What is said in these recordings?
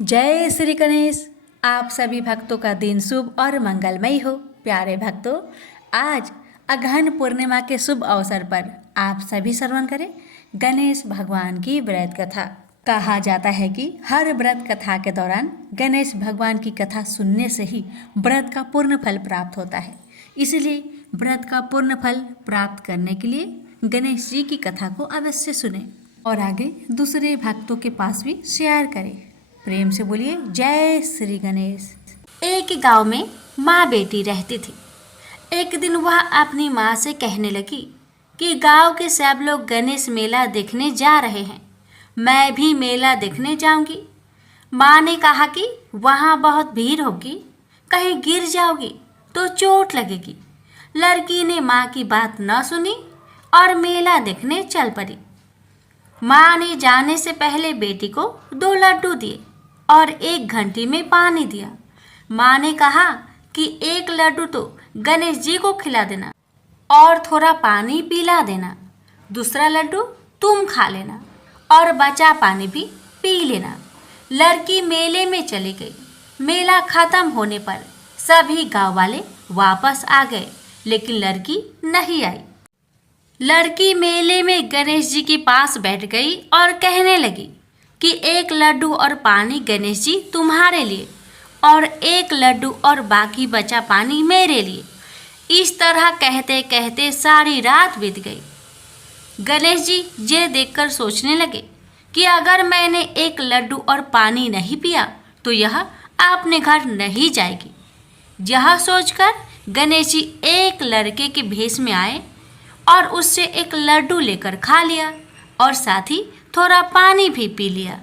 जय श्री गणेश। आप सभी भक्तों का दिन शुभ और मंगलमय हो। प्यारे भक्तों, आज अगहन पूर्णिमा के शुभ अवसर पर आप सभी श्रवण करें गणेश भगवान की व्रत कथा। कहा जाता है कि हर व्रत कथा के दौरान गणेश भगवान की कथा सुनने से ही व्रत का पूर्ण फल प्राप्त होता है। इसलिए व्रत का पूर्ण फल प्राप्त करने के लिए गणेश जी की कथा को अवश्य सुने और आगे दूसरे भक्तों के पास भी शेयर करें। प्रेम से बोलिए जय श्री गणेश। एक गांव में माँ बेटी रहती थी। एक दिन वह अपनी माँ से कहने लगी कि गांव के सब लोग गणेश मेला देखने जा रहे हैं, मैं भी मेला देखने जाऊंगी। माँ ने कहा कि वहाँ बहुत भीड़ होगी, कहीं गिर जाओगी तो चोट लगेगी। लड़की ने माँ की बात न सुनी और मेला देखने चल पड़ी। माँ ने जाने से पहले बेटी को 2 लड्डू दिए और 1 घंटी में पानी दिया। माँ ने कहा कि 1 लड्डू तो गणेश जी को खिला देना और थोड़ा पानी पिला देना, दूसरा लड्डू तुम खा लेना और बचा पानी भी पी लेना। लड़की मेले में चली गई। मेला खत्म होने पर सभी गांव वाले वापस आ गए, लेकिन लड़की नहीं आई। लड़की मेले में गणेश जी के पास बैठ गई और कहने लगी कि 1 लड्डू और पानी गणेश जी तुम्हारे लिए और 1 लड्डू और बाकी बचा पानी मेरे लिए। इस तरह कहते कहते सारी रात बीत गई। गणेश जी ये देखकर सोचने लगे कि अगर मैंने 1 लड्डू और पानी नहीं पिया तो यह अपने घर नहीं जाएगी। यह सोचकर गणेश जी एक लड़के के भेष में आए और उससे 1 लड्डू लेकर खा लिया और साथ ही थोड़ा पानी भी पी लिया।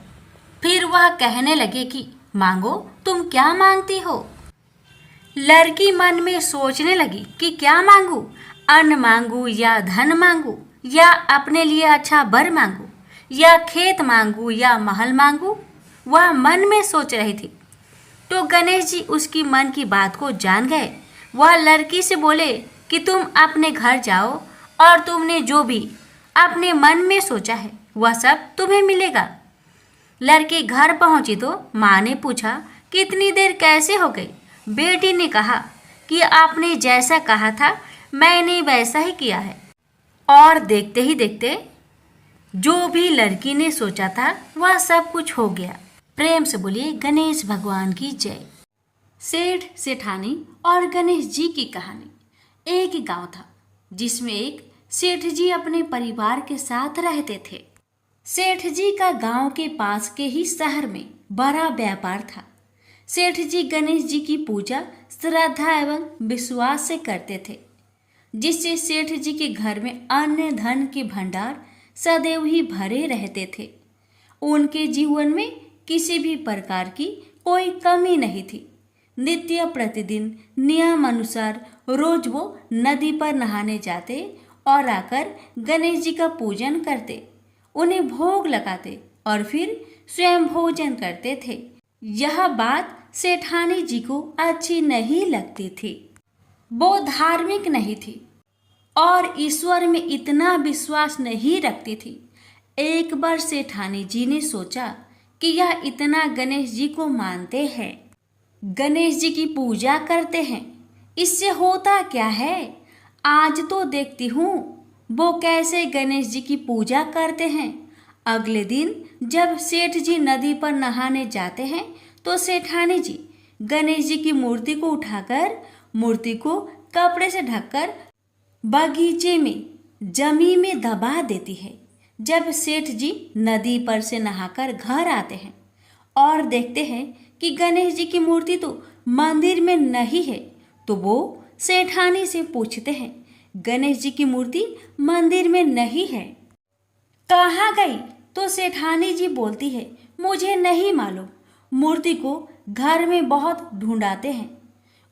फिर वह कहने लगे कि मांगो, तुम क्या मांगती हो। लड़की मन में सोचने लगी कि क्या मांगू, अन्न मांगू या धन मांगू या अपने लिए अच्छा वर मांगू या खेत मांगू या महल मांगू। वह मन में सोच रही थी तो गणेश जी उसकी मन की बात को जान गए। वह लड़की से बोले कि तुम अपने घर जाओ और तुमने जो भी अपने मन में सोचा है वह सब तुम्हें मिलेगा। लड़की घर पहुंची तो माँ ने पूछा कि इतनी देर कैसे हो गई। बेटी ने कहा कि आपने जैसा कहा था मैंने वैसा ही किया है। और देखते ही देखते जो भी लड़की ने सोचा था वह सब कुछ हो गया। प्रेम से बोलिए गणेश भगवान की जय। सेठ सेठानी और गणेश जी की कहानी। एक गांव था जिसमें एक सेठ जी अपने परिवार के साथ रहते थे। सेठ जी का गांव के पास के ही शहर में बड़ा व्यापार था। सेठ जी गणेश जी की पूजा श्रद्धा एवं विश्वास से करते थे, जिससे सेठ जी के घर में अन्न धन के भंडार सदैव ही भरे रहते थे। उनके जीवन में किसी भी प्रकार की कोई कमी नहीं थी। नित्य प्रतिदिन नियम अनुसार रोज वो नदी पर नहाने जाते और आकर गणेश जी का पूजन करते, उन्हें भोग लगाते और फिर स्वयं भोजन करते थे। यह बात सेठानी जी को अच्छी नहीं लगती थी। वो धार्मिक नहीं थी और ईश्वर में इतना विश्वास नहीं रखती थी। एक बार सेठानी जी ने सोचा कि यह इतना गणेश जी को मानते हैं, गणेश जी की पूजा करते हैं, इससे होता क्या है। आज तो देखती हूँ वो कैसे गणेश जी की पूजा करते हैं। अगले दिन जब सेठ जी नदी पर नहाने जाते हैं तो सेठानी जी गणेश जी की मूर्ति को उठाकर मूर्ति को कपड़े से ढककर बगीचे में जमीन में दबा देती है। जब सेठ जी नदी पर से नहाकर घर आते हैं और देखते हैं कि गणेश जी की मूर्ति तो मंदिर में नहीं है, तो वो सेठानी से पूछते हैं गणेश जी की मूर्ति मंदिर में नहीं है, कहाँ गई। तो सेठानी जी बोलती है मुझे नहीं मालूम, मूर्ति को घर में बहुत ढूंढाते हैं।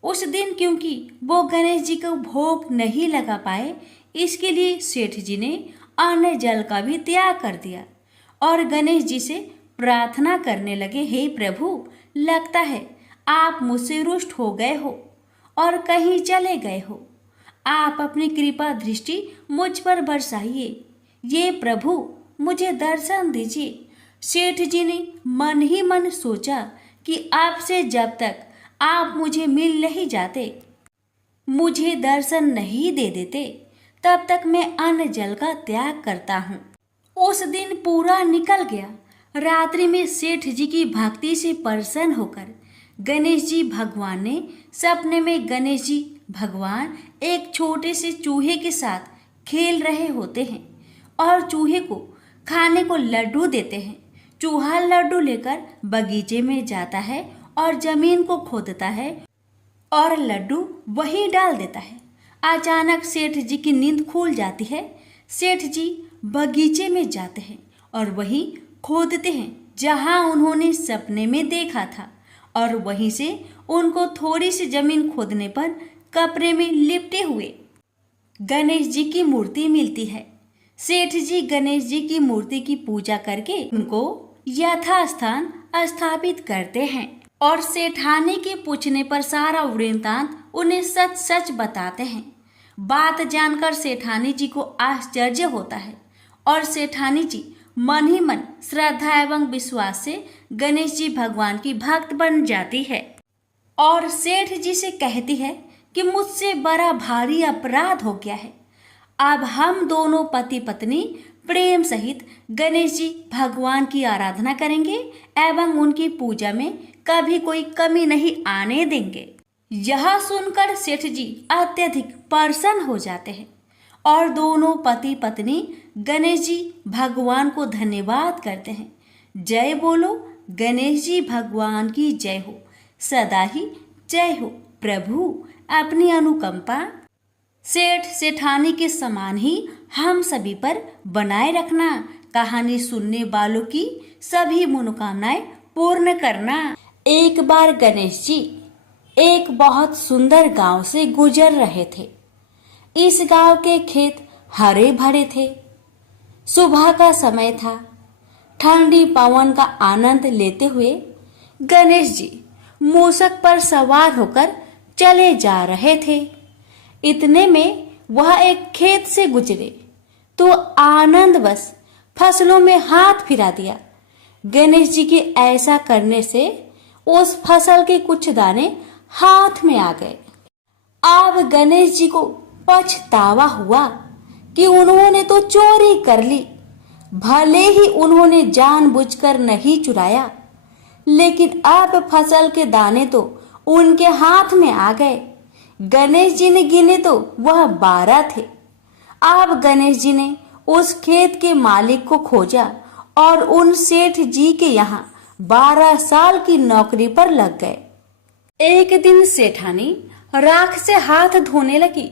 उस दिन क्योंकि वो गणेश जी को भोग नहीं लगा पाए, इसके लिए सेठ जी ने अन्न जल का भी त्याग कर दिया और गणेश जी से प्रार्थना करने लगे, हे प्रभु, लगता है आप मुझसे रुष्ट हो गए हो और कहीं चले गए हो। आप अपनी कृपा दृष्टि मुझ पर बरसाइए। ये प्रभु मुझे दर्शन दीजिए। सेठ जी ने मन ही मन सोचा कि आपसे जब तक आप मुझे मिल नहीं जाते, मुझे दर्शन नहीं दे देते, तब तक मैं अन्न जल का त्याग करता हूँ। उस दिन पूरा निकल गया। रात्रि में सेठ जी की भक्ति से प्रसन्न होकर गणेश जी भगवान ने सपने में गणेश जी भगवान एक छोटे से चूहे के साथ खेल रहे होते हैं और चूहे को खाने को लड्डू देते हैं। चूहा लड्डू लेकर बगीचे में जाता है और जमीन को खोदता है और लड्डू वही डाल देता है। अचानक सेठ जी की नींद खुल जाती है। सेठ जी बगीचे में जाते हैं और वही खोदते हैं जहां उन्होंने सपने में देखा था, और वहीं से उनको थोड़ी सी जमीन खोदने पर कपड़े में लिपटे हुए गणेश जी की मूर्ति मिलती है। सेठ जी गणेश जी की मूर्ति की पूजा करके उनको यथास्थान स्थापित करते हैं और सेठानी के पूछने पर सारा वृत्तांत उन्हें सच सच बताते हैं। बात जानकर सेठानी जी को आश्चर्य होता है और सेठानी जी मन ही मन श्रद्धा एवं विश्वास से गणेश जी भगवान की भक्त बन जाती है और सेठ जी से कहती है कि मुझसे बड़ा भारी अपराध हो गया है। अब हम दोनों पति पत्नी प्रेम सहित गणेश जी भगवान की आराधना करेंगे एवं उनकी पूजा में कभी कोई कमी नहीं आने देंगे। यह सुनकर सेठ जी अत्यधिक प्रसन्न हो जाते हैं और दोनों पति पत्नी गणेश जी भगवान को धन्यवाद करते हैं। जय बोलो गणेश जी भगवान की जय हो, सदा ही जय हो प्रभु, अपनी अनुकंपा सेठ सेठानी के समान ही हम सभी पर बनाए रखना। कहानी सुनने वालों की सभी मनोकामनाएं पूर्ण करना। एक बार गणेश जी एक बहुत सुंदर गांव से गुजर रहे थे। इस गांव के खेत हरे भरे थे। सुबह का समय था। ठंडी पवन का आनंद लेते हुए गणेश जी मूषक पर सवार होकर चले जा रहे थे। इतने में वह एक खेत से गुजरे तो आनंदवश फसलों में हाथ फिरा दिया। गणेश जी के ऐसा करने से उस फसल के कुछ दाने हाथ में आ गए। अब गणेश जी को पछतावा हुआ कि उन्होंने तो चोरी कर ली। भले ही उन्होंने जानबूझकर नहीं चुराया, लेकिन अब फसल के दाने तो उनके हाथ में आ गए। गणेश जी ने गिने तो वह 12 थे। अब गणेश जी ने उस खेत के मालिक को खोजा और उन सेठ जी के यहाँ 12 साल की नौकरी पर लग गए। एक दिन सेठानी राख से हाथ धोने लगी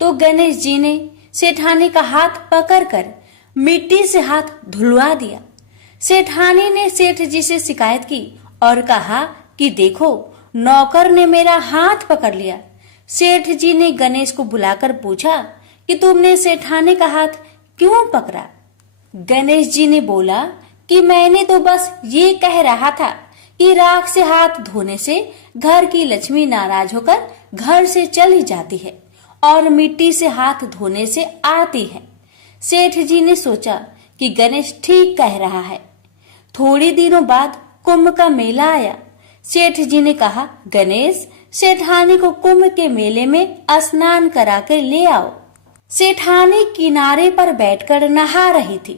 तो गणेश जी ने सेठानी का हाथ पकड़कर मिट्टी से हाथ धुलवा दिया। सेठानी ने सेठ जी से शिकायत की और कहा कि देखो, नौकर ने मेरा हाथ पकड़ लिया। सेठ जी ने गणेश को बुलाकर पूछा कि तुमने सेठानी का हाथ क्यों पकड़ा? गणेश जी ने बोला कि मैंने तो बस ये कह रहा था कि राख से हाथ धोने से घर की लक्ष्मी नाराज होकर घर से चली जाती है और मिट्टी से हाथ धोने से आती है। सेठ जी ने सोचा कि गणेश ठीक कह रहा है। थोड़े दिनों बाद कुंभ का मेला आया। सेठ जी ने कहा, गणेश, सेठानी को कुंभ के मेले में स्नान करा कर ले आओ। सेठानी किनारे पर बैठकर नहा रही थी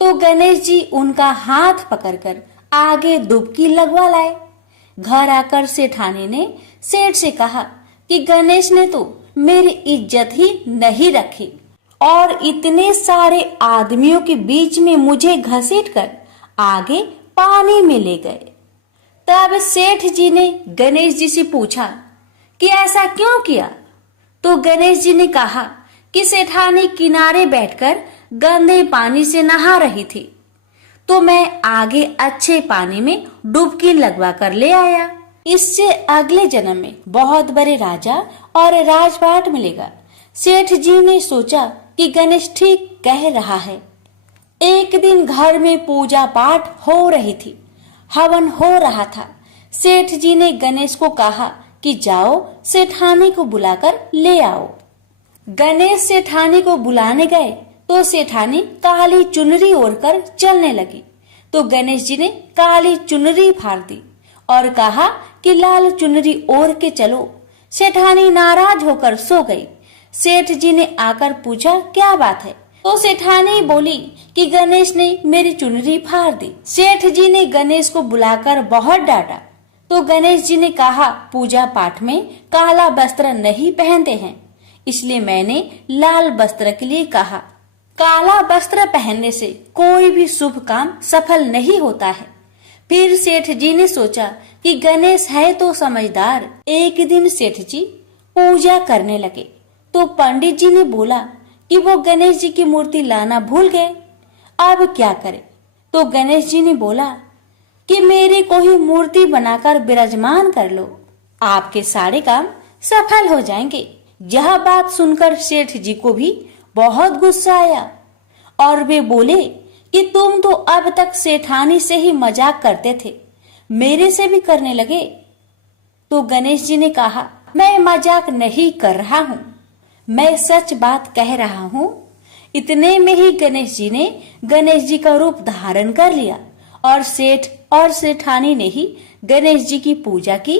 तो गणेश जी उनका हाथ पकड़कर आगे डुबकी लगवा लाए। घर आकर सेठानी ने सेठ से कहा कि गणेश ने तो मेरी इज्जत ही नहीं रखी और इतने सारे आदमियों के बीच में मुझे घसीटकर आगे पानी में ले गए। तब सेठ जी ने गणेश जी से पूछा कि ऐसा क्यों किया? तो गणेश जी ने कहा कि सेठानी किनारे बैठकर गंदे पानी से नहा रही थी तो मैं आगे अच्छे पानी में डुबकी लगवा कर ले आया। इससे अगले जन्म में बहुत बड़े राजा और राजपाट मिलेगा। सेठ जी ने सोचा कि गणेश ठीक कह रहा है। एक दिन घर में पूजा पाठ हो रही थी, हवन हो रहा था। सेठ जी ने गणेश को कहा कि जाओ सेठानी को बुलाकर ले आओ। गणेश सेठानी को बुलाने गए तो सेठानी काली चुनरी ओढ़कर चलने लगी तो गणेश जी ने काली चुनरी फाड़ दी और कहा कि लाल चुनरी ओढ़ के चलो। सेठानी नाराज होकर सो गई। सेठ जी ने आकर पूछा क्या बात है, तो सेठानी बोली कि गणेश ने मेरी चुनरी फाड़ दी। सेठ जी ने गणेश को बुलाकर बहुत डांटा। तो गणेश जी ने कहा पूजा पाठ में काला वस्त्र नहीं पहनते हैं, इसलिए मैंने लाल वस्त्र के लिए कहा। काला वस्त्र पहनने से कोई भी शुभ काम सफल नहीं होता है। फिर सेठ जी ने सोचा कि गणेश है तो समझदार। एक दिन सेठ जी पूजा करने लगे तो पंडित जी ने बोला कि वो गणेश जी की मूर्ति लाना भूल गए, अब क्या करें। तो गणेश जी ने बोला कि मेरी को ही मूर्ति बनाकर विराजमान कर लो, आपके सारे काम सफल हो जाएंगे। यह बात सुनकर सेठ जी को भी बहुत गुस्सा आया और वे बोले कि तुम तो अब तक सेठानी से ही मजाक करते थे, मेरे से भी करने लगे। तो गणेश जी ने कहा मैं मजाक नहीं कर रहा हूँ, मैं सच बात कह रहा हूँ। इतने में ही गणेश जी ने गणेश जी का रूप धारण कर लिया और सेठ और सेठानी ने ही गणेश जी की पूजा की।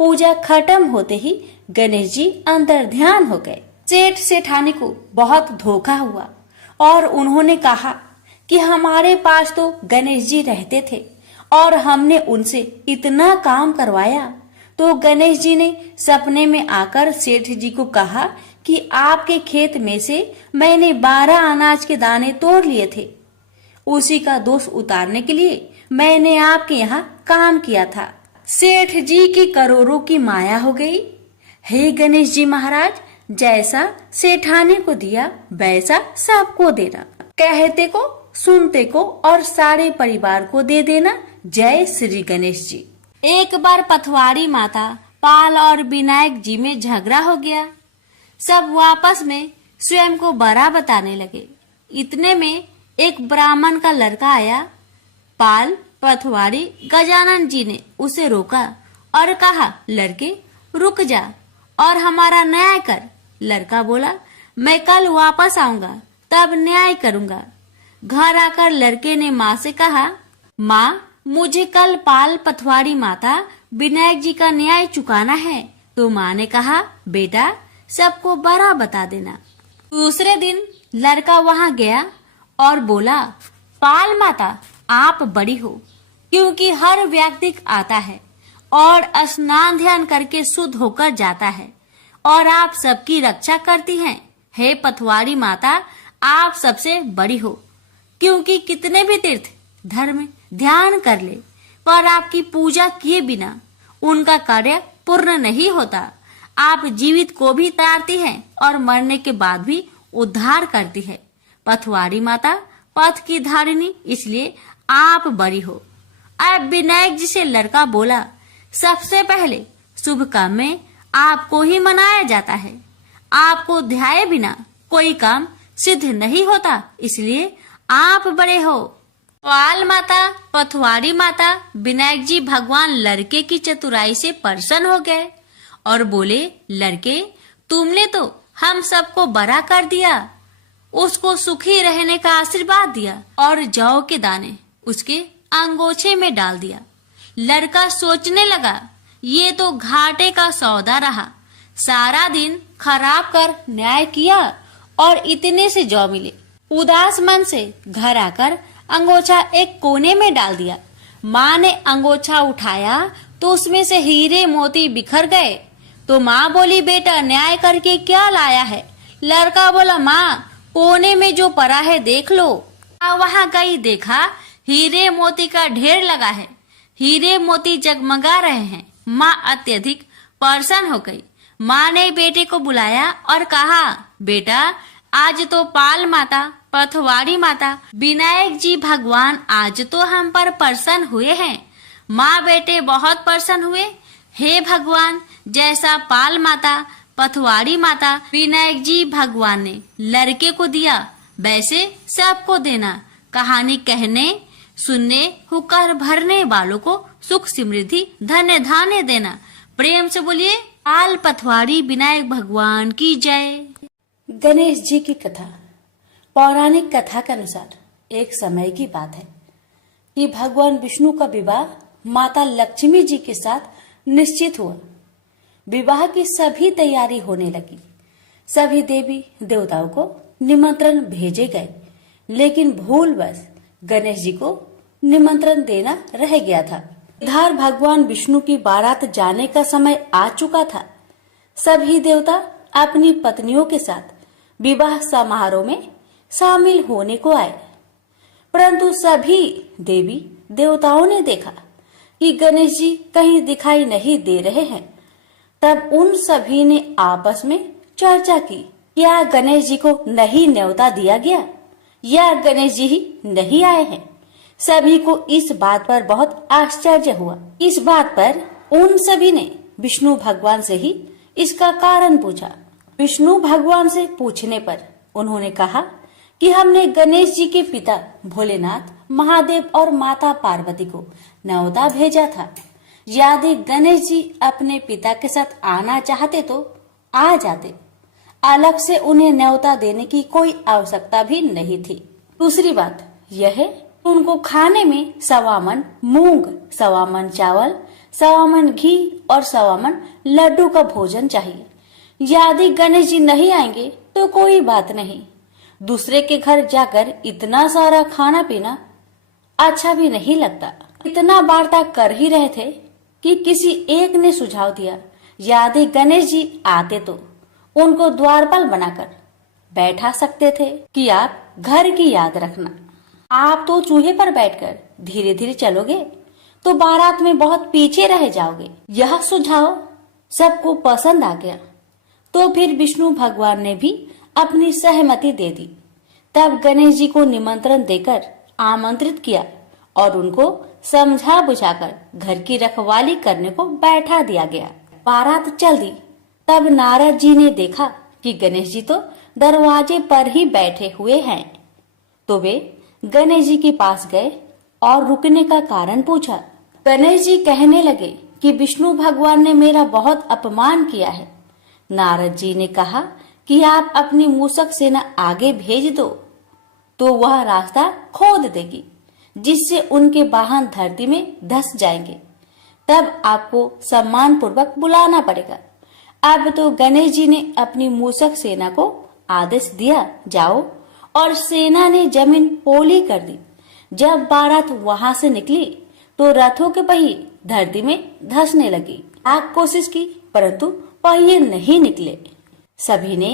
पूजा खत्म होते ही गणेश जी अंतर ध्यान हो गए। सेठ सेठानी को बहुत धोखा हुआ और उन्होंने कहा कि हमारे पास तो गणेश जी रहते थे और हमने उनसे इतना काम करवाया। तो गणेश जी ने सपने में आकर सेठ जी को कहा कि आपके खेत में से मैंने 12 अनाज के दाने तोड़ लिए थे, उसी का दोष उतारने के लिए मैंने आपके यहाँ काम किया था। सेठ जी की करोड़ों की माया हो गई। हे गणेश जी महाराज, जैसा सेठानी को दिया वैसा सबको देना, कहते को सुनते को और सारे परिवार को दे देना। जय श्री गणेश जी। एक बार पथवारी माता पाल और विनायक जी में झगड़ा हो गया। सब आपस में स्वयं को बड़ा बताने लगे। इतने में एक ब्राह्मण का लड़का आया। पाल, पथवारी, गजानन जी ने उसे रोका और कहा लड़के रुक जा और हमारा न्याय कर। लड़का बोला मैं कल वापस आऊंगा तब न्याय करूंगा। घर आकर लड़के ने माँ से कहा माँ मुझे कल पाल, पथवारी माता, विनायक जी का न्याय चुकाना है। तो माँ ने कहा बेटा सबको बड़ा बता देना। दूसरे दिन लड़का वहाँ गया और बोला पाल माता आप बड़ी हो, क्योंकि हर व्यक्ति आता है और स्नान ध्यान करके शुद्ध होकर जाता है और आप सबकी रक्षा करती हैं। हे पथवारी माता आप सबसे बड़ी हो, क्योंकि कितने भी तीर्थ धर्म ध्यान कर ले पर आपकी पूजा किए बिना उनका कार्य पूर्ण नहीं होता। आप जीवित को भी तारती हैं और मरने के बाद भी उद्धार करती है। पथवारी माता पथ की धारिणी, इसलिए आप बड़ी हो। अब विनायक जी से लड़का बोला सबसे पहले शुभ काम में आपको ही मनाया जाता है। आपको ध्याए बिना कोई काम सिद्ध नहीं होता, इसलिए आप बड़े हो। पाल माता, पथवारी माता, विनायक जी भगवान लड़के की चतुराई से प्रसन्न हो गए और बोले लड़के तुमने तो हम सबको बड़ा कर दिया, उसको सुखी रहने का आशीर्वाद दिया और जौ के दाने उसके अंगोछे में डाल दिया। लड़का सोचने लगा ये तो घाटे का सौदा रहा, सारा दिन खराब कर न्याय किया और इतने से जौ मिले। उदास मन से घर आकर अंगोछा एक कोने में डाल दिया। माँ ने अंगोछा उठाया तो उसमें से हीरे मोती बिखर गए। तो माँ बोली बेटा न्याय करके क्या लाया है। लड़का बोला माँ कोने में जो पड़ा है देख लो। वहाँ गई, देखा हीरे मोती का ढेर लगा है, हीरे मोती जगमगा रहे हैं। माँ अत्यधिक प्रसन्न हो गई। माँ ने बेटे को बुलाया और कहा बेटा आज तो पाल माता, पथवारी माता, विनायक जी भगवान आज तो हम पर प्रसन्न हुए हैं। माँ बेटे बहुत प्रसन्न हुए। हे भगवान जैसा पाल माता, पथवारी माता, विनायक जी भगवान ने लड़के को दिया वैसे सबको देना। कहानी कहने सुनने हुक्कर भरने वालों को सुख समृद्धि धन्य धान्य देना। प्रेम से बोलिए पाल पथवारी विनायक भगवान की जय। गणेश जी की कथा। पौराणिक कथा के अनुसार एक समय की बात है कि भगवान विष्णु का विवाह माता लक्ष्मी जी के साथ निश्चित हुआ। विवाह की सभी तैयारी होने लगी। सभी देवी देवताओं को निमंत्रण भेजे गए, लेकिन भूलवश गणेश जी को निमंत्रण देना रह गया था। इधर भगवान विष्णु की बारात जाने का समय आ चुका था। सभी देवता अपनी पत्नियों के साथ विवाह समारोह में शामिल होने को आए, परंतु सभी देवी देवताओं ने देखा कि गणेश जी कहीं दिखाई नहीं दे रहे हैं। तब उन सभी ने आपस में चर्चा की, क्या गणेश जी को नहीं न्योता दिया गया या गणेश जी ही नहीं आए हैं। सभी को इस बात पर बहुत आश्चर्य हुआ। इस बात पर उन सभी ने विष्णु भगवान से ही इसका कारण पूछा। विष्णु भगवान से पूछने पर उन्होंने कहा कि हमने गणेश जी के पिता भोलेनाथ, महादेव और माता पार्वती को न्योता भेजा था। यदि गणेश जी अपने पिता के साथ आना चाहते तो आ जाते, अलग से उन्हें न्योता देने की कोई आवश्यकता भी नहीं थी। दूसरी बात यह है, उनको खाने में 1.25 मन मूंग, 1.25 मन चावल, 1.25 मन घी और 1.25 मन लड्डू का भोजन चाहिए। यदि गणेश जी नहीं आएंगे तो कोई बात नहीं, दूसरे के घर जाकर इतना सारा खाना पीना अच्छा भी नहीं लगता। इतना वार्ता कर ही रहे थे कि किसी एक ने सुझाव दिया, यदि गणेश जी आते तो उनको द्वारपाल बनाकर बैठा सकते थे कि आप घर की याद रखना। आप तो चूहे पर बैठकर धीरे धीरे चलोगे तो बारात में बहुत पीछे रह जाओगे। यह सुझाव सबको पसंद आ गया, तो फिर विष्णु भगवान ने भी अपनी सहमति दे दी। तब गणेश जी को निमंत्रण देकर आमंत्रित किया और उनको समझा बुझाकर घर की रखवाली करने को बैठा दिया गया। बारात चल दी। तब नारद जी ने देखा कि गणेश जी तो दरवाजे पर ही बैठे हुए हैं, तो वे गणेश जी के पास गए और रुकने का कारण पूछा। गणेश जी कहने लगे कि विष्णु भगवान ने मेरा बहुत अपमान किया है। नारद जी ने कहा कि आप अपनी मूषक सेना आगे भेज दो तो वह रास्ता खोद देगी, जिससे उनके वाहन धरती में धंस जाएंगे। तब आपको सम्मान पूर्वक बुलाना पड़ेगा। अब तो गणेश जी ने अपनी मूषक सेना को आदेश दिया, जाओ, और सेना ने जमीन पोली कर दी। जब बारात वहां से निकली तो रथों के पहिए धरती में धंसने लगी। आप कोशिश की परंतु पहिए नहीं निकले। सभी ने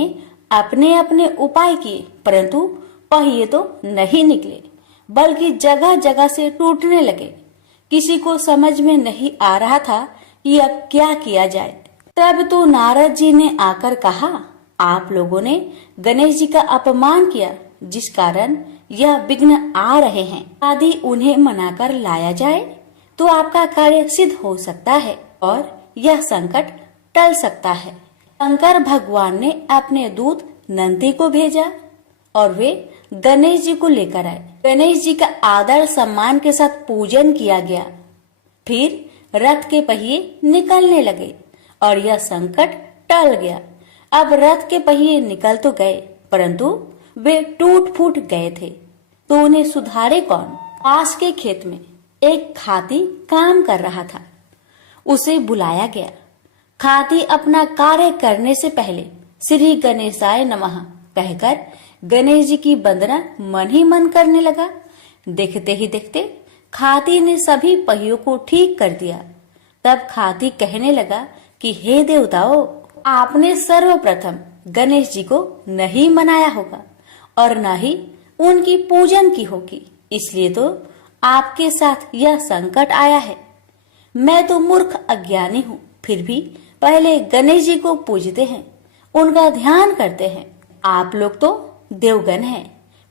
अपने अपने उपाय किए परंतु पहिए तो नहीं निकले, बल्कि जगह जगह से टूटने लगे। किसी को समझ में नहीं आ रहा था कि अब क्या किया जाए। तब तो नारद जी ने आकर कहा, आप लोगों ने गणेश जी का अपमान किया, जिस कारण यह विघ्न आ रहे हैं। यदि उन्हें मनाकर लाया जाए तो आपका कार्य सिद्ध हो सकता है और यह संकट टल सकता है। शंकर भगवान ने अपने दूत नंदी को भेजा और वे गणेश जी को लेकर आए। गणेश जी का आदर सम्मान के साथ पूजन किया गया। फिर रथ के पहिए निकलने लगे और यह संकट टल गया। अब रथ के पहिए निकल तो गए परंतु वे टूट फूट गए थे, तो उन्हें सुधारे कौन। पास के खेत में एक खाती काम कर रहा था। उसे बुलाया गया। खाती अपना कार्य करने से पहले श्री गणेशाय नमः कहकर गणेश जी की वंदना मन ही मन करने लगा। देखते ही देखते खाती ने सभी पहियों को ठीक कर दिया। तब खाती कहने लगा कि हे देवताओं, आपने सर्वप्रथम गणेश जी को नहीं मनाया होगा और न ही उनकी पूजन की होगी, इसलिए तो आपके साथ यह संकट आया है। मैं तो मूर्ख अज्ञानी हूँ, फिर भी पहले गणेश जी को पूजते हैं, उनका ध्यान करते हैं। आप लोग तो देवगण हैं,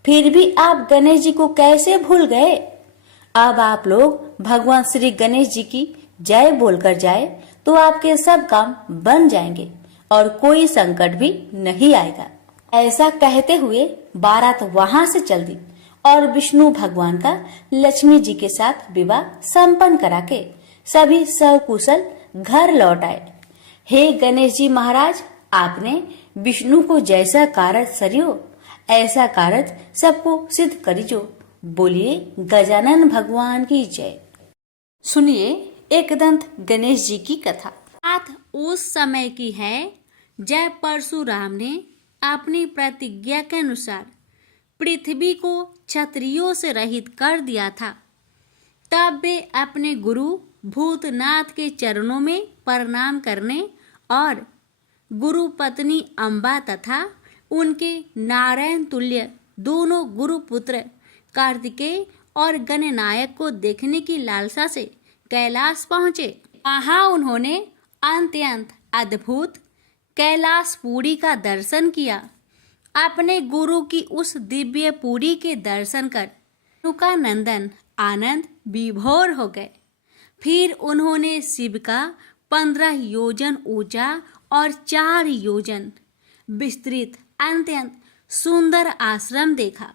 फिर भी आप गणेश जी को कैसे भूल गए। अब आप लोग भगवान श्री गणेश जी की जय बोलकर जाए तो आपके सब काम बन जाएंगे और कोई संकट भी नहीं आएगा। ऐसा कहते हुए बारात वहां से चल दी और विष्णु भगवान का लक्ष्मी जी के साथ विवाह संपन्न करा के सभी सकुशल घर लौट आए। हे गणेश जी महाराज, आपने विष्णु को जैसा कारज सरियो ऐसा कारज सबको सिद्ध करिजो। बोलिए गजानन भगवान की जय। सुनिए एकदंत गणेश जी की कथा। बात उस समय की है जब परशुराम ने अपनी प्रतिज्ञा के अनुसार पृथ्वी को क्षत्रियों से रहित कर दिया था। तब वे अपने गुरु भूतनाथ के चरणों में प्रणाम करने और गुरु पत्नी अम्बा तथा उनके नारायण तुल्य दोनों गुरुपुत्र कार्तिकेय और गणनायक को देखने की लालसा से कैलाश पहुँचे। वहाँ उन्होंने अत्यंत अद्भुत कैलाशपुरी का दर्शन किया। अपने गुरु की उस दिव्य पुरी के दर्शन कर उनका नंदन आनंद विभोर हो गए। फिर उन्होंने शिव का 15 योजन ऊंचा और 4 योजन विस्तृत अत्यंत सुंदर आश्रम देखा।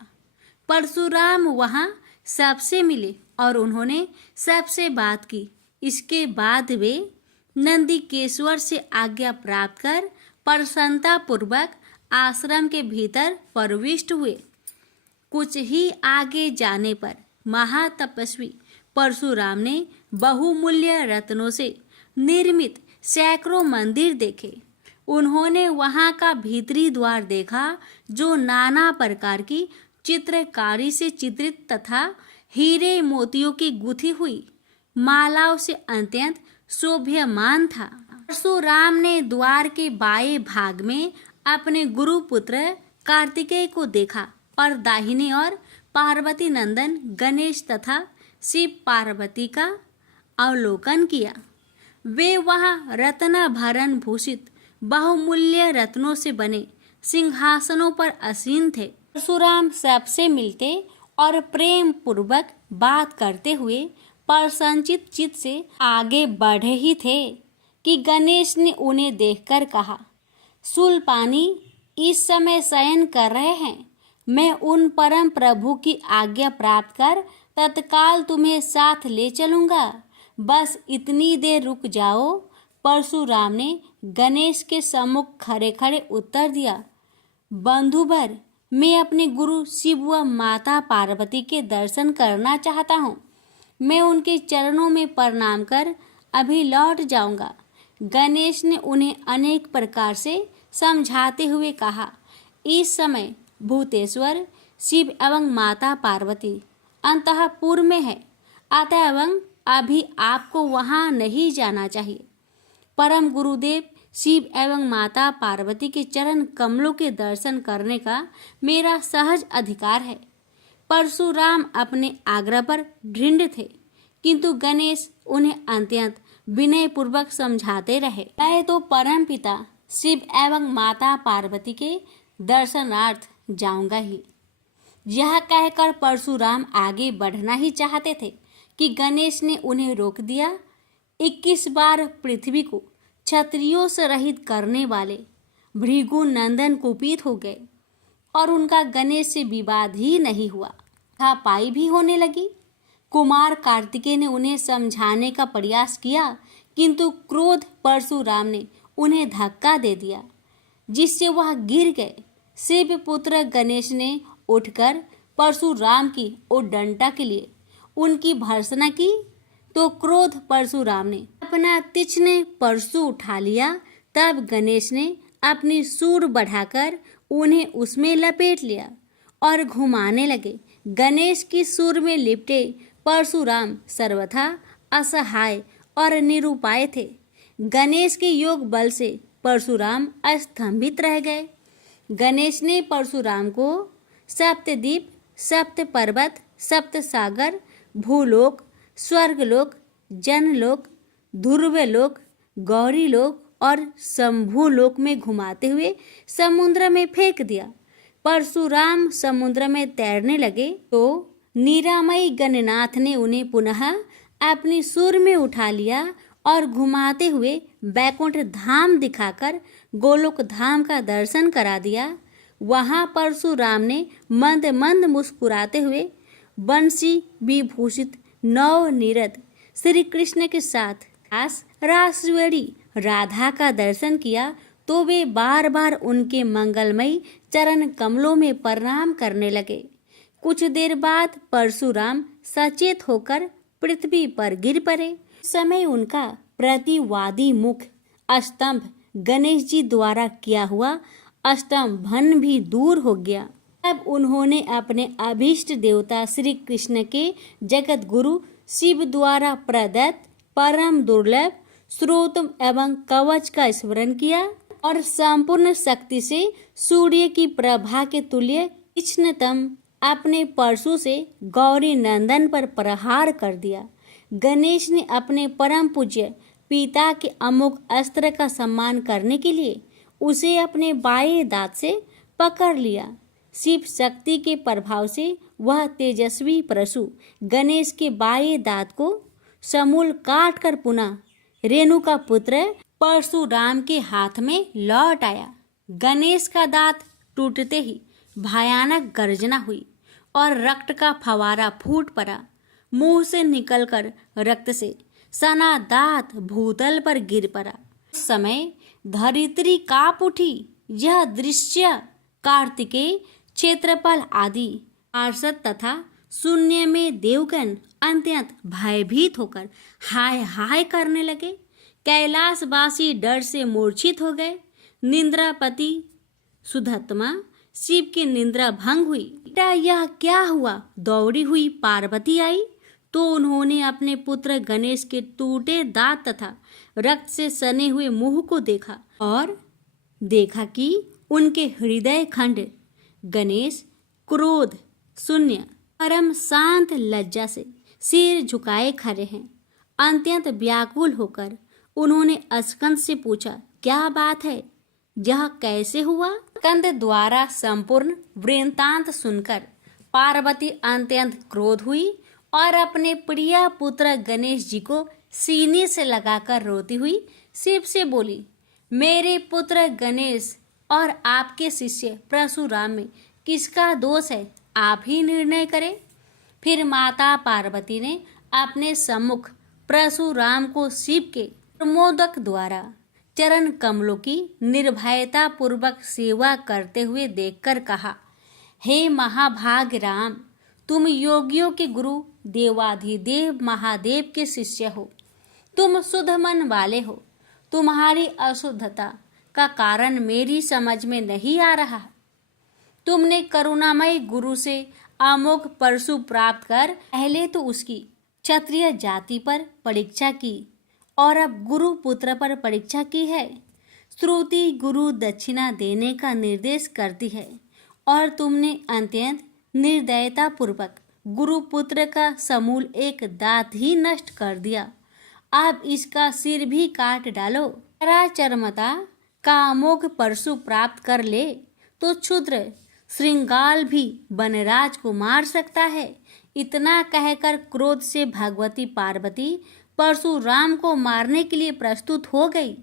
परशुराम वहाँ सबसे मिले और उन्होंने सबसे बात की। इसके बाद वे नंदीकेश्वर से आज्ञा प्राप्त कर प्रसन्नता पूर्वक आश्रम के भीतर प्रविष्ट हुए। कुछ ही आगे जाने पर महातपस्वी परशुराम ने बहुमूल्य रत्नों से निर्मित सैकड़ों मंदिर देखे। उन्होंने वहां का भीतरी द्वार देखा जो नाना प्रकार की चित्रकारी से चित्रित तथा हीरे मोतियों की गुथी हुई मालाओं से अत्यंत शोभ्यमान था। परशुराम ने द्वार के बाएं भाग में अपने गुरुपुत्र कार्तिकेय को देखा और दाहिने और पार्वती नंदन गणेश तथा शिव पार्वती का अवलोकन किया। वे वहाँ रत्नाभरण भूषित बहुमूल्य रत्नों से बने सिंहासनों पर आसीन थे। परशुराम सबसे मिलते और प्रेम पूर्वक बात करते हुए प्रसन्नचित चित्त से आगे बढ़े ही थे कि गणेश ने उन्हें देखकर कहा, शूलपाणी इस समय शयन कर रहे हैं। मैं उन परम प्रभु की आज्ञा प्राप्त कर तत्काल तुम्हें साथ ले चलूंगा। बस इतनी देर रुक जाओ। परशुराम ने गणेश के सम्मुख खड़े खड़े उत्तर दिया, बंधुवर, मैं अपने गुरु शिव व माता पार्वती के दर्शन करना चाहता हूँ। मैं उनके चरणों में प्रणाम कर अभी लौट जाऊंगा। गणेश ने उन्हें अनेक प्रकार से समझाते हुए कहा, इस समय भूतेश्वर शिव एवं माता पार्वती अंतःपुर में है, अतएव अभी आपको वहां नहीं जाना चाहिए। परम गुरुदेव शिव एवं माता पार्वती के चरण कमलों के दर्शन करने का मेरा सहज अधिकार है। परशुराम अपने आग्रह पर दृढ़ थे, किंतु गणेश उन्हें अत्यंत विनय पूर्वक समझाते रहे। मैं तो परम पिता शिव एवं माता पार्वती के दर्शनार्थ जाऊंगा ही। यह कहकर परशुराम आगे बढ़ना ही चाहते थे कि गणेश ने उन्हें रोक दिया। 21 बार पृथ्वी को क्षत्रियों से रहित करने वाले भृगु नंदन कुपित हो गए और उनका गणेश से विवाद ही नहीं हुआ, हाथापाई भी होने लगी। कुमार कार्तिकेय ने उन्हें समझाने का प्रयास किया, किंतु क्रोध परशुराम ने उन्हें धक्का दे दिया, जिससे वह गिर गए। शिव पुत्र गणेश ने उठकर परशुराम की उद्दंडता के लिए उनकी भर्त्सना की, तो क्रोध परशुराम ने अपना तीक्ष्ण परशु उठा लिया। तब गणेश ने अपनी सूंड बढ़ाकर उन्हें उसमें लपेट लिया और घुमाने लगे। गणेश की सूंड में लिपटे परशुराम सर्वथा असहाय और निरुपाय थे। गणेश के योग बल से परशुराम अस्तंभित रह गए। गणेश ने परशुराम को सप्तद्वीप, सप्त पर्वत, सप्त सागर, भूलोक, स्वर्गलोक, जनलोक, ध्रुवलोक, गौरीलोक और शंभुलोक में घुमाते हुए समुद्र में फेंक दिया। परशुराम समुद्र में तैरने लगे तो निरामयी गणनाथ ने उन्हें पुनः अपनी सूंड में उठा लिया और घुमाते हुए बैकुंठ धाम दिखाकर गोलोक धाम का दर्शन करा दिया। वहां परशुराम ने मंद मंद मुस्कुराते हुए बंसी विभूषित नव निरत श्री कृष्ण के साथ रासवड़ी राधा का दर्शन किया, तो वे बार बार उनके मंगलमयी चरण कमलों में प्रणाम करने लगे। कुछ देर बाद परशुराम सचेत होकर पृथ्वी पर गिर पड़े। उस समय उनका प्रतिवादी मुख स्तंभ गणेश जी द्वारा किया हुआ स्तंभन भी दूर हो गया। तब उन्होंने अपने अभीष्ट देवता श्री कृष्ण के जगत गुरु शिव द्वारा प्रदत्त परम दुर्लभ स्रोत एवं कवच का स्मरण किया और संपूर्ण शक्ति से सूर्य की प्रभा के तुल्य तीक्ष्णतम अपने परशु से गौरी नंदन पर प्रहार कर दिया। गणेश ने अपने परम पूज्य पिता के अमोघ अस्त्र का सम्मान करने के लिए उसे अपने बाएं दांत से पकड़ लिया। शिव शक्ति के प्रभाव से वह तेजस्वी परशु गणेश के बाएं दांत को समूल काट कर पुनः रेणु का पुत्र परशुराम के हाथ में लौट आया। गणेश का दांत टूटते ही भयानक गर्जना हुई और रक्त का फवारा फूट पड़ा। मुंह से निकलकर रक्त से सना दांत भूतल पर गिर पड़ा। उस समय धरित्री कांप उठी। यह दृश्य कार्तिकेय, क्षेत्रपाल आदि पार्षद तथा शून्य में देवगण अत्यंत भयभीत होकर हाय हाय करने लगे। कैलाशवासी डर से मूर्छित हो गए। निंद्रापति सुधत्मा शिव की निंद्रा भंग हुई। बेटा यह क्या हुआ? दौड़ी हुई पार्वती आई तो उन्होंने अपने पुत्र गणेश के टूटे दांत तथा रक्त से सने हुए मुंह को देखा और देखा कि उनके हृदय खंड गणेश क्रोध शून्य परम शांत लज्जा से सिर झुकाए खड़े हैं। अत्यंत व्याकुल होकर उन्होंने स्कंद से पूछा, क्या बात है? यह कैसे हुआ? स्कंद द्वारा संपूर्ण वृत्तांत सुनकर पार्वती अत्यंत क्रोध हुई और अपने प्रिय पुत्र गणेश जी को सीने से लगाकर रोती हुई शिव से बोली, मेरे पुत्र गणेश और आपके शिष्य परशुराम में किसका दोष है? आप ही निर्णय करें। फिर माता पार्वती ने अपने सम्मुख परशुराम को शिव के प्रमोदक द्वारा चरण कमलों की निर्भयता पूर्वक सेवा करते हुए देखकर कहा, हे महाभाग राम, तुम योगियों के गुरु देवाधिदेव महादेव के शिष्य हो। तुम शुद्ध मन वाले हो। तुम्हारी अशुद्धता का कारण मेरी समझ में नहीं आ रहा। तुमने करुणामय गुरु से अमोघ परशु प्राप्त कर पहले तो उसकी क्षत्रिय जाति पर परीक्षा की और अब गुरु पुत्र पर परीक्षा की है। श्रुति गुरु दक्षिणा देने का निर्देश करती है और तुमने अत्यंत निर्दयता पूर्वक गुरु पुत्र का समूल एक दांत ही नष्ट कर दिया। अब इसका सिर भी काट डालो। चरमता का अमोघ परशु प्राप्त कर ले तो क्षुद्र श्रृंगाल भी वनराज को मार सकता है। इतना कहकर क्रोध से भगवती पार्वती परशुराम को मारने के लिए प्रस्तुत हो गई।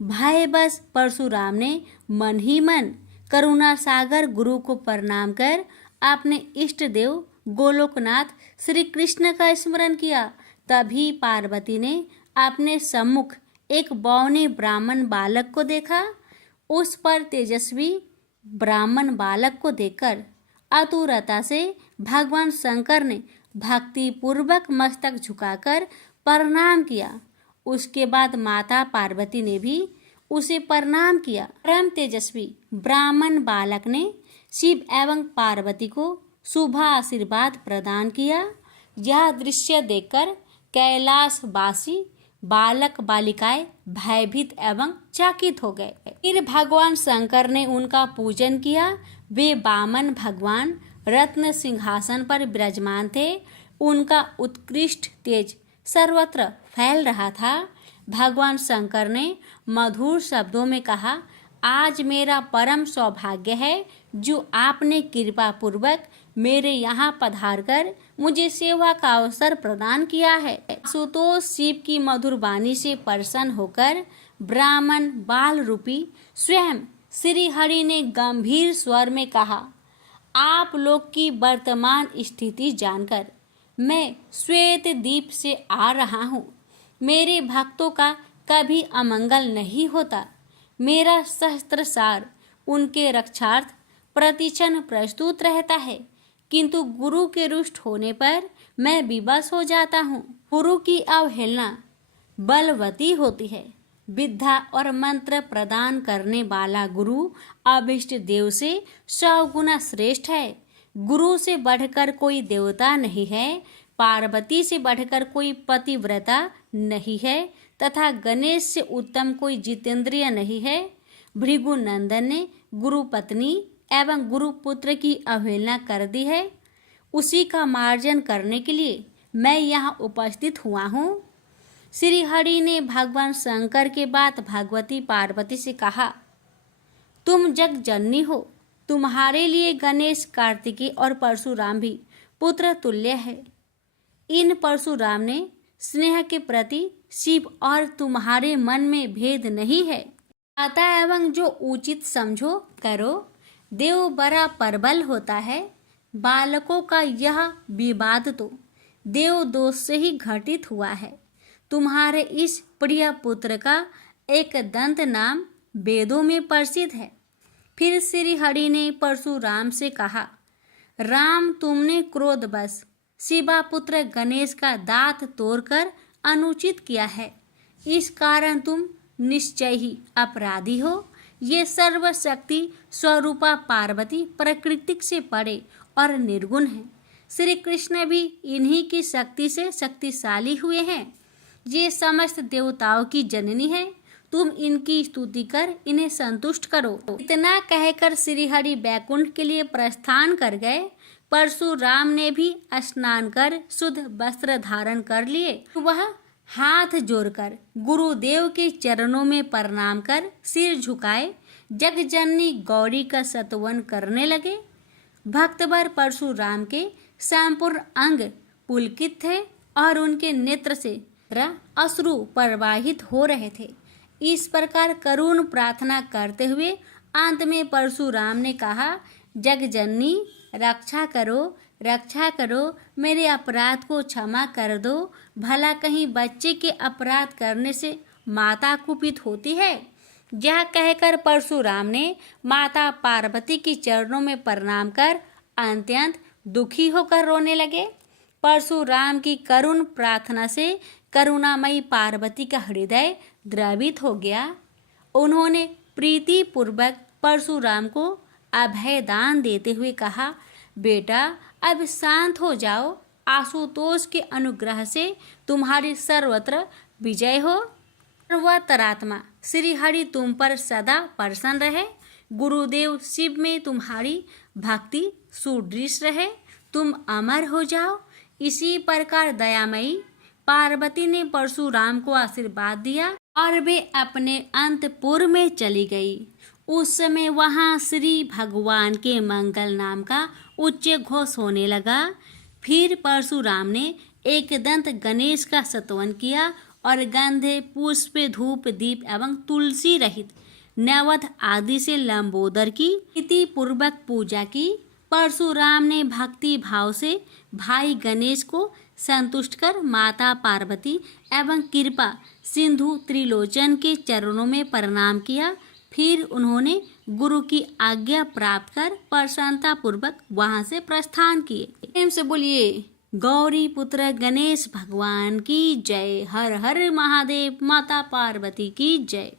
भय बस परशुराम ने मन ही मन करुणा सागर गुरु को प्रणाम कर अपने इष्ट देव गोलोकनाथ श्री कृष्ण का स्मरण किया। तभी पार्वती ने अपने सम्मुख एक बौने ब्राह्मण बालक को देखा। उस पर तेजस्वी ब्राह्मण बालक को देखकर आतुरता से भगवान शंकर ने भक्ति पूर्वक मस्तक झुकाकर प्रणाम किया। उसके बाद माता पार्वती ने भी उसे प्रणाम किया। परम तेजस्वी ब्राह्मण बालक ने शिव एवं पार्वती को शुभ आशीर्वाद प्रदान किया। यह दृश्य देखकर कैलाशवासी बालक बालिकाएं भयभीत एवं चकित हो गए। फिर भगवान शंकर ने उनका पूजन किया। वे वामन भगवान रत्न सिंहासन पर विराजमान थे। उनका उत्कृष्ट तेज सर्वत्र फैल रहा था। भगवान शंकर ने मधुर शब्दों में कहा, आज मेरा परम सौभाग्य है जो आपने कृपा पूर्वक मेरे यहाँ पधार कर मुझे सेवा का अवसर प्रदान किया है। सुतोष शिव की मधुर वाणी से प्रसन्न होकर ब्राह्मण बाल रूपी स्वयं श्री हरि ने गंभीर स्वर में कहा, आप लोग की वर्तमान स्थिति जानकर मैं श्वेत द्वीप से आ रहा हूँ। मेरे भक्तों का कभी अमंगल नहीं होता। मेरा सहस्त्र सार उनके रक्षार्थ प्रतिक्षण प्रस्तुत रहता है। किंतु गुरु के रुष्ट होने पर मैं विवश हो जाता हूँ। गुरु की अवहेलना बलवती होती है। विद्या और मंत्र प्रदान करने वाला गुरु अभिष्ट देव से 100 गुना श्रेष्ठ है। गुरु से बढ़कर कोई देवता नहीं है, पार्वती से बढ़कर कोई पतिव्रता नहीं है तथा गणेश से उत्तम कोई जितेंद्रिय नहीं है। भृगु नंदन ने गुरु पत्नी एवं गुरु पुत्र की अवहेलना कर दी है, उसी का मार्जन करने के लिए मैं यहाँ उपस्थित हुआ हूँ। श्री हरि ने भगवान शंकर के बाद भगवती पार्वती से कहा, तुम जग जननी हो, तुम्हारे लिए गणेश, कार्तिकेय और परशुराम भी पुत्र तुल्य है। इन परशुराम ने स्नेह के प्रति शिव और तुम्हारे मन में भेद नहीं है। आता एवं जो उचित समझो करो। देव बड़ा प्रबल होता है। बालकों का यह विवाद तो देव दोष से ही घटित हुआ है। तुम्हारे इस प्रिय पुत्र का एक दंत नाम वेदों में प्रसिद्ध है। फिर श्री हरि ने परशुराम से कहा, राम, तुमने क्रोधवश शिवा पुत्र गणेश का दांत तोड़कर अनुचित किया है। इस कारण तुम निश्चय ही अपराधी हो। ये सर्वशक्ति स्वरूपा पार्वती प्रकृति से परे और निर्गुण है। श्री कृष्ण भी इन्हीं की शक्ति से शक्तिशाली हुए हैं। ये समस्त देवताओं की जननी है। तुम इनकी स्तुति कर इन्हें संतुष्ट करो। इतना कहकर श्री हरि बैकुंठ के लिए प्रस्थान कर गए। परशुराम ने भी स्नान कर शुद्ध वस्त्र धारण कर लिए। वह हाथ जोड़कर गुरुदेव के चरणों में प्रणाम कर सिर झुकाए जगजननी गौरी का स्तवन करने लगे। भक्तवर परशुराम के संपूर्ण अंग पुलकित थे और उनके नेत्र से अश्रु प्रवाहित हो रहे थे। इस प्रकार करुण प्रार्थना करते हुए अंत में परशुराम ने कहा, जगजननी, रक्षा करो, रक्षा करो, मेरे अपराध को क्षमा कर दो। भला कहीं बच्चे के अपराध करने से माता कुपित होती है। यह कहकर परशुराम ने माता पार्वती के चरणों में प्रणाम कर अत्यंत दुखी होकर रोने लगे। परशुराम की करुण प्रार्थना से करुणामयी पार्वती का हृदय द्रवित हो गया। उन्होंने प्रीति पूर्वक परशुराम को अभय दान देते हुए कहा, बेटा, अब शांत हो जाओ। आशुतोष के अनुग्रह से तुम्हारी सर्वत्र विजय हो। सर्वतरात्मा श्री हरि तुम पर सदा प्रसन्न रहे। गुरुदेव शिव में तुम्हारी भक्ति सुदृढ़ रहे। तुम अमर हो जाओ। इसी प्रकार दयामयी पार्वती ने परशुराम को आशीर्वाद दिया और वे अपने अंतपुर में चली गई। उस समय वहां श्री भगवान के मंगल नाम का उच्च घोष होने लगा। फिर परशुराम ने एक दंत गणेश का स्तवन किया और गंधे, पुष्प, धूप, दीप एवं तुलसी रहित नैवेद्य आदि से लंबोदर की विधि पूर्वक पूजा की। परशुराम ने भक्ति भाव से भाई गणेश को संतुष्ट कर माता पार्वती एवं कृपा सिंधु त्रिलोचन के चरणों में प्रणाम किया। फिर उन्होंने गुरु की आज्ञा प्राप्त कर प्रसन्नता पूर्वक वहां से प्रस्थान किए। प्रेम से बोलिए गौरी पुत्र गणेश भगवान की जय। हर हर महादेव। माता पार्वती की जय।